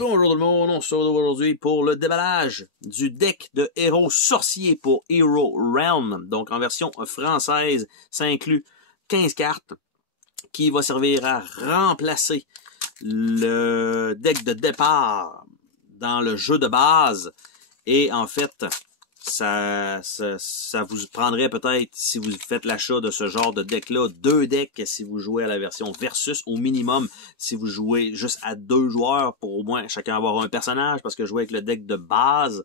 Bonjour tout le monde, on se retrouve aujourd'hui pour le déballage du deck de héros sorciers pour Hero Realm. Donc en version française, ça inclut 15 cartes qui va servir à remplacer le deck de départ dans le jeu de base. Et en fait, ça vous prendrait peut-être, si vous faites l'achat de ce genre de deck-là, 2 decks si vous jouez à la version versus, au minimum si vous jouez juste à 2 joueurs pour au moins chacun avoir un personnage, parce que jouer avec le deck de base,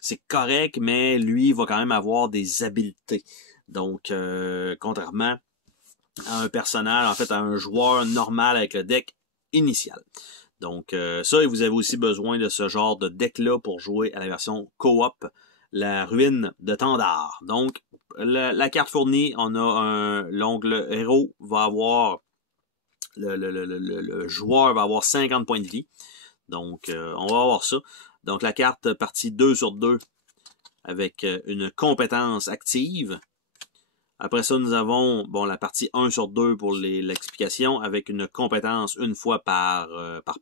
c'est correct, mais lui va quand même avoir des habiletés. Donc, contrairement à un personnage, en fait à un joueur normal avec le deck initial. Donc, ça, et vous avez aussi besoin de ce genre de deck-là pour jouer à la version co-op, la ruine de Tandar. Donc, la carte fournie, on a l'onglet héros va avoir, le joueur va avoir 50 points de vie. Donc, on va avoir ça. Donc, la carte partie 2 sur 2 avec une compétence active. Après ça, nous avons la partie 1 sur 2 pour l'explication avec une compétence une fois par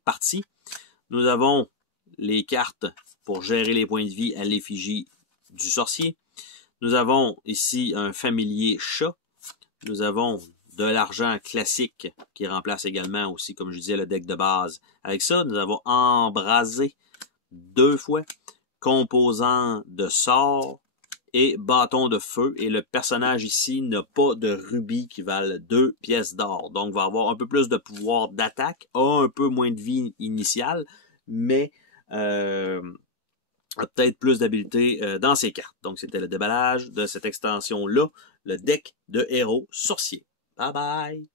partie. Nous avons les cartes pour gérer les points de vie à l'effigie du sorcier. Nous avons ici un familier chat. Nous avons de l'argent classique qui remplace également aussi, comme je disais, le deck de base. Avec ça, nous avons embrasé 2 fois, composant de sort et bâton de feu. Et le personnage ici n'a pas de rubis qui valent 2 pièces d'or. Donc, va avoir un peu plus de pouvoir d'attaque, a un peu moins de vie initiale, mais a peut-être plus d'habileté dans ses cartes. Donc, c'était le déballage de cette extension-là, le deck de héros sorcier. Bye bye!